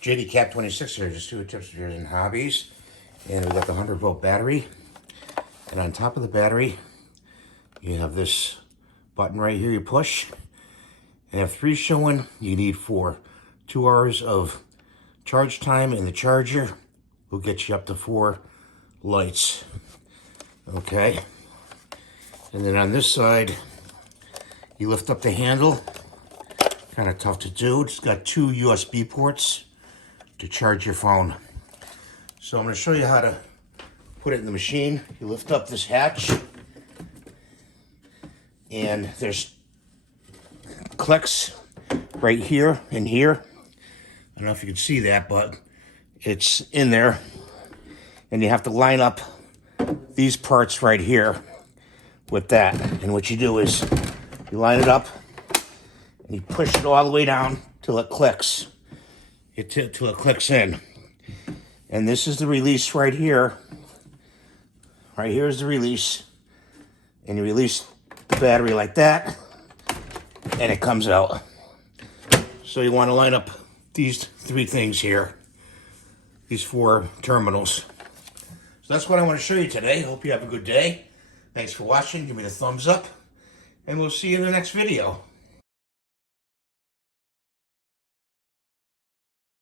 JD Cap 26 here, just two tips here and hobbies. And we got the 100-volt battery. And on top of the battery, you have this button right here you push. And have 3 showing. You need for 2 hours of charge time, and the charger will get you up to 4 lights. Okay. And then on this side, you lift up the handle. Kind of tough to do. It's got 2 USB ports to charge your phone. So I'm going to show you how to put it in the machine. You lift up this hatch, and there's clicks right here and here. I don't know if you can see that, but it's in there. And you have to line up these parts right here with that. And what you do is you line it up and you push it all the way down till it clicks. Till it clicks in. And this is the release right here. Right here is the release. And you release the battery like that, and it comes out. So you want to line up these 3 things here, these 4 terminals. So that's what I want to show you today. Hope you have a good day. Thanks for watching. Give me the thumbs up, and we'll see you in the next video.